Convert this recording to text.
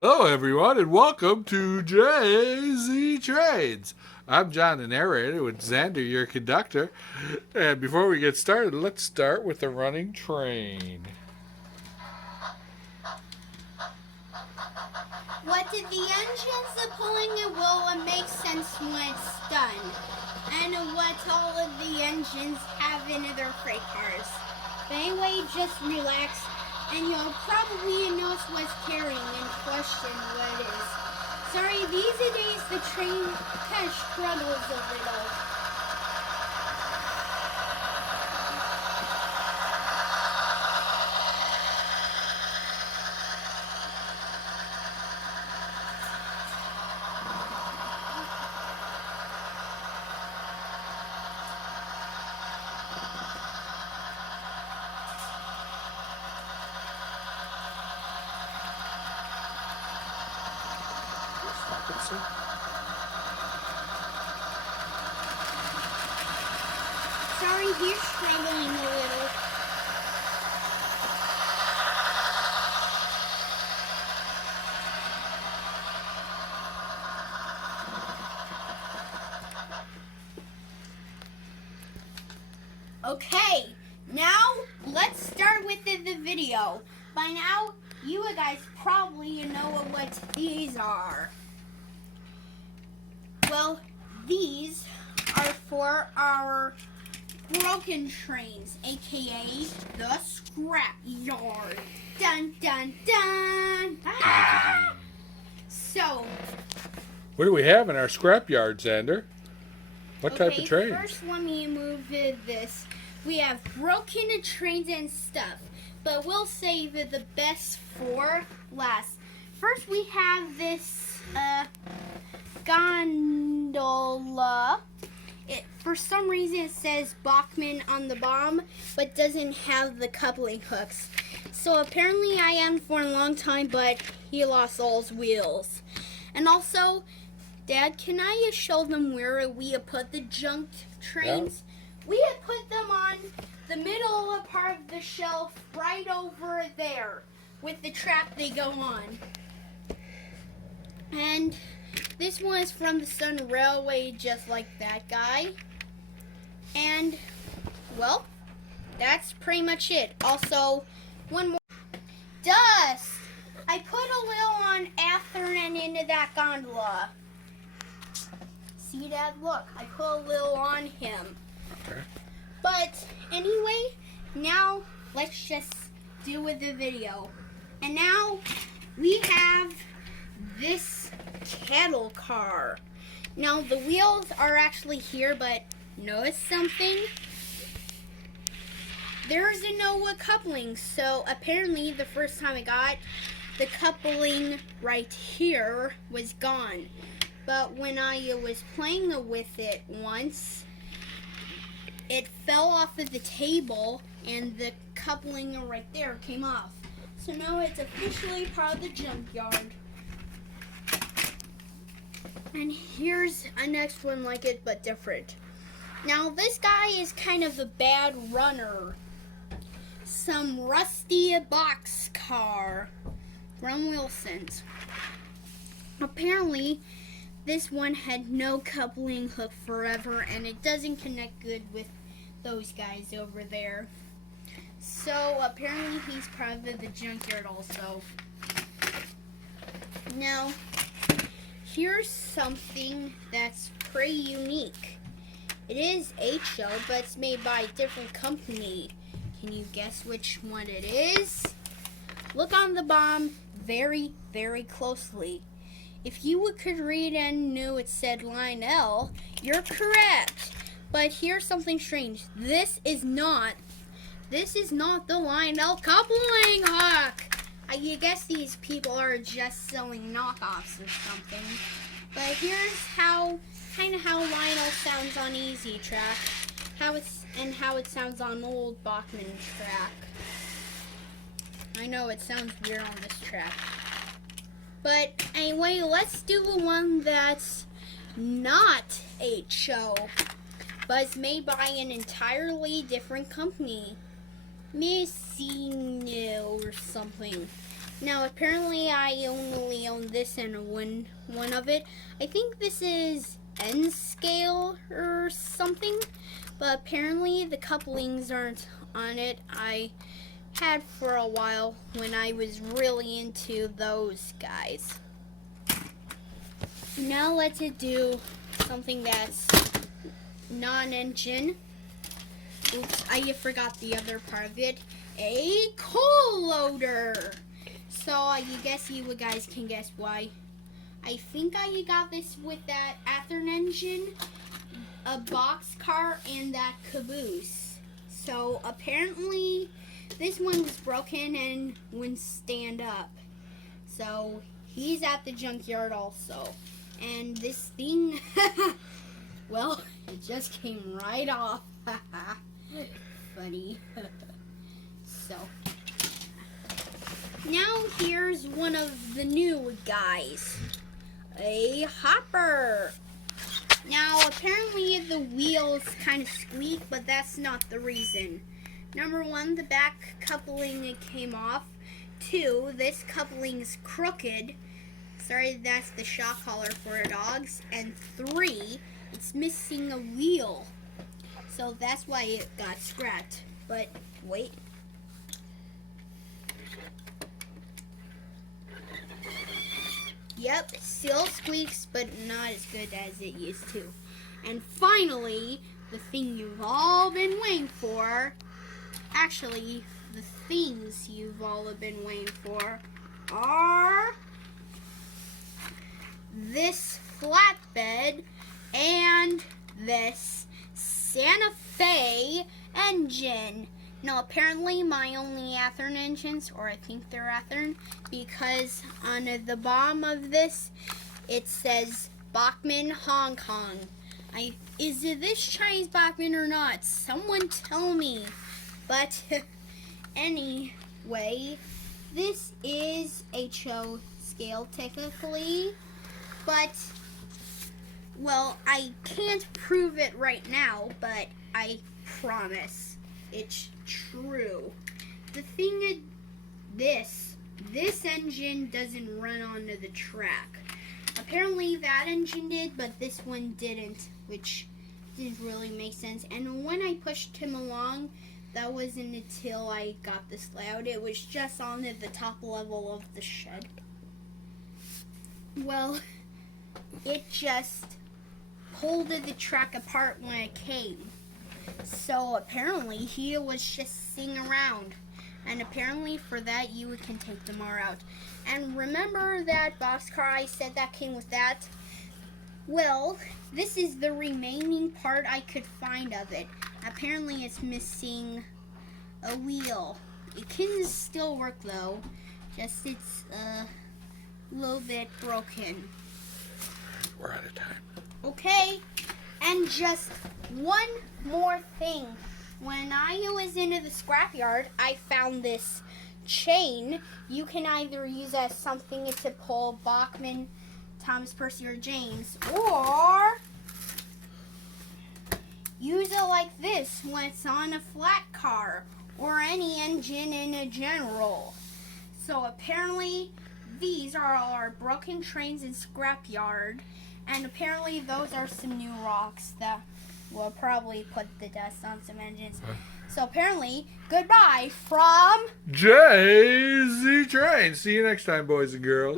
Hello, everyone, and welcome to JZ Trades. I'm John, the narrator, with Xander, your conductor. And before we get started, let's start with the running train. What did the engines are pulling it will make sense when it's done. And what all of the engines have in their freight cars. But anyway, just relax and you'll probably notice what's carrying and question what it is. Sorry, these days the train kind of struggles a little. Sorry, he's struggling a little. Okay, now let's start with the video. By now, you guys probably know what these are. Well, these are for our broken trains, aka the scrap yard. Dun dun dun! Ah! So, What do we have in our scrapyard, Xander? What type of trains? First, let me move this. We have broken trains and stuff, but we'll save the best for last. First, we have this gondola. For some reason, it says Bachmann on the bottom, but doesn't have the coupling hooks. So apparently, I am for a long time, but he lost all his wheels. And also, Dad, can I show them where we put the junked trains? Yeah. We had put them on the middle part of the shelf right over there with the track they go on. And this one is from the Sun Railway, just like that guy. And, well, that's pretty much it. Also, one more. Dust! I put a little on Atherton into that gondola. See, Dad? Look, I put a little on him. Okay. But anyway, now let's just do with the video. And now we have this cattle car. Now the wheels are actually here, but notice something? There's no coupling, so apparently the first time I got the coupling right here was gone. But when I was playing with it once, it fell off of the table and the coupling right there came off. So now it's officially part of the junkyard. And here's a next one like it, but different. Now this guy is kind of a bad runner. Some rusty box car from Wilson's. Apparently, this one had no coupling hook forever, and it doesn't connect good with those guys over there. So apparently he's part of the junkyard also. Now, here's something that's pretty unique. It is HO, but it's made by a different company. Can you guess which one it is? Look on the bottom very, very closely. If you could read and knew it said Lionel, you're correct. But here's something strange. This is not the Lionel coupling hook. I guess these people are just selling knockoffs or something. But here's how Lionel sounds on Easy Track, how it sounds on old Bachmann track. I know it sounds weird on this track. But anyway, let's do the one that's not HO, but it's made by an entirely different company. Missino or something. Now, apparently, I only own this and one of it. I think this is N scale or something, but apparently the couplings aren't on it. I had for a while when I was really into those guys. Now let's do something that's non-engine. Oops, I forgot the other part of it. A coal loader. So I guess you guys can guess why. I think I got this with that Athearn engine, a boxcar, and that caboose. So apparently this one was broken and wouldn't stand up. So he's at the junkyard also. And this thing, well, it just came right off. Funny. So, now here's one of the new guys. A hopper. Now, apparently the wheels kind of squeak, but that's not the reason. Number one, the back coupling came off. Two, this coupling is crooked. Sorry, that's the shock collar for dogs. And three, it's missing a wheel. So that's why it got scrapped. But wait. Yep, still squeaks, but not as good as it used to. And finally, the thing you've all been waiting for, actually, the things you've all been waiting for are this flatbed and this Santa Fe engine. Now, apparently my only Athearn engines, or I think they're Athearn, because on the bottom of this, it says Bachmann Hong Kong. Is it this Chinese Bachmann or not? Someone tell me. But anyway, this is HO scale technically, but, well, I can't prove it right now, but I promise it's true. The thing is, this engine doesn't run onto the track. Apparently that engine did, but this one didn't, which didn't really make sense. And when I pushed him along, that wasn't until I got this layout. It was just on at the top level of the shed. Well, it just pulled the track apart when it came. So apparently he was just sitting around. And apparently for that you can take the more out. And remember that boxcar I said that came with that? Well, this is the remaining part I could find of it. Apparently it's missing a wheel. It can still work though. Just it's a little bit broken. We're out of time. Okay, and just one more thing. When I was into the scrapyard, I found this chain. You can either use as something to pull Bachmann, Thomas Percy, or James, or use it like this when it's on a flat car or any engine in a general. So apparently these are all our broken trains in scrapyard, and apparently those are some new rocks that will probably put the dust on some engines. So apparently, goodbye from JZ Train. See you next time, boys and girls.